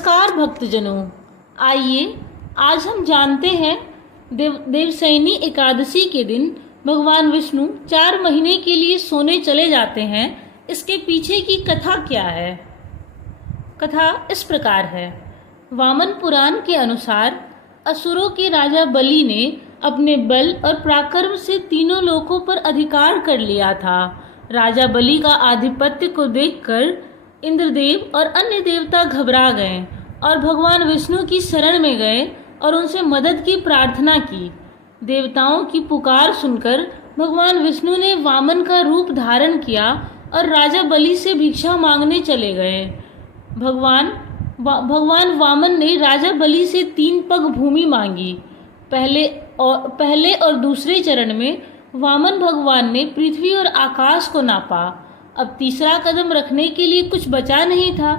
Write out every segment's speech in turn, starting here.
नमस्कार भक्तजनों, आइए आज हम जानते हैं देवशयनी एकादशी के दिन भगवान विष्णु 4 महीने के लिए सोने चले जाते हैं। इसके पीछे की कथा क्या है? कथा इस प्रकार है। वामन पुराण के अनुसार असुरों के राजा बलि ने अपने बल और पराक्रम से तीनों लोकों पर अधिकार कर लिया था। राजा बलि का आधिपत्य को देखकर इंद्रदेव और अन्य देवता घबरा गए और भगवान विष्णु की शरण में गए और उनसे मदद की प्रार्थना की। देवताओं की पुकार सुनकर भगवान विष्णु ने वामन का रूप धारण किया और राजा बलि से भिक्षा मांगने चले गए। भगवान वामन ने राजा बलि से 3 पग भूमि मांगी। पहले और दूसरे चरण में वामन भगवान ने पृथ्वी और आकाश को नापा। अब तीसरा कदम रखने के लिए कुछ बचा नहीं था,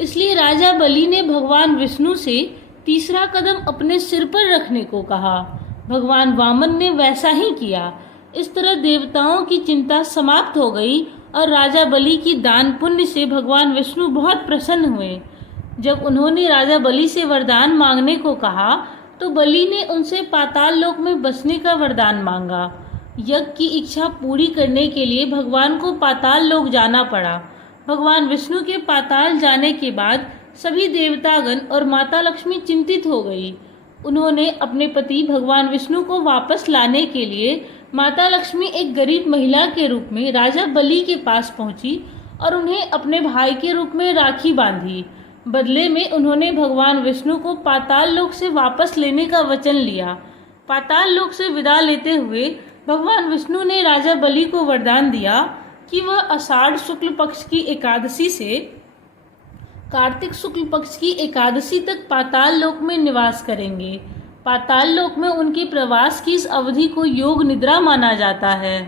इसलिए राजा बलि ने भगवान विष्णु से तीसरा कदम अपने सिर पर रखने को कहा। भगवान वामन ने वैसा ही किया। इस तरह देवताओं की चिंता समाप्त हो गई और राजा बलि की दान पुण्य से भगवान विष्णु बहुत प्रसन्न हुए। जब उन्होंने राजा बलि से वरदान मांगने को कहा तो बलि ने उनसे पाताल लोक में बसने का वरदान मांगा। यज्ञ की इच्छा पूरी करने के लिए भगवान को पाताल लोक जाना पड़ा। भगवान विष्णु के पाताल जाने के बाद सभी देवतागण और माता लक्ष्मी चिंतित हो गई। उन्होंने अपने पति भगवान विष्णु को वापस लाने के लिए माता लक्ष्मी एक गरीब महिला के रूप में राजा बलि के पास पहुंची और उन्हें अपने भाई के रूप में राखी बांधी। बदले में उन्होंने भगवान विष्णु को पाताल लोक से वापस लेने का वचन लिया। पाताल लोक से विदा लेते हुए भगवान विष्णु ने राजा बलि को वरदान दिया कि वह आषाढ़ शुक्ल पक्ष की एकादशी से कार्तिक शुक्ल पक्ष की एकादशी तक पाताल लोक में निवास करेंगे। पाताल लोक में उनके प्रवास की इस अवधि को योग निद्रा माना जाता है।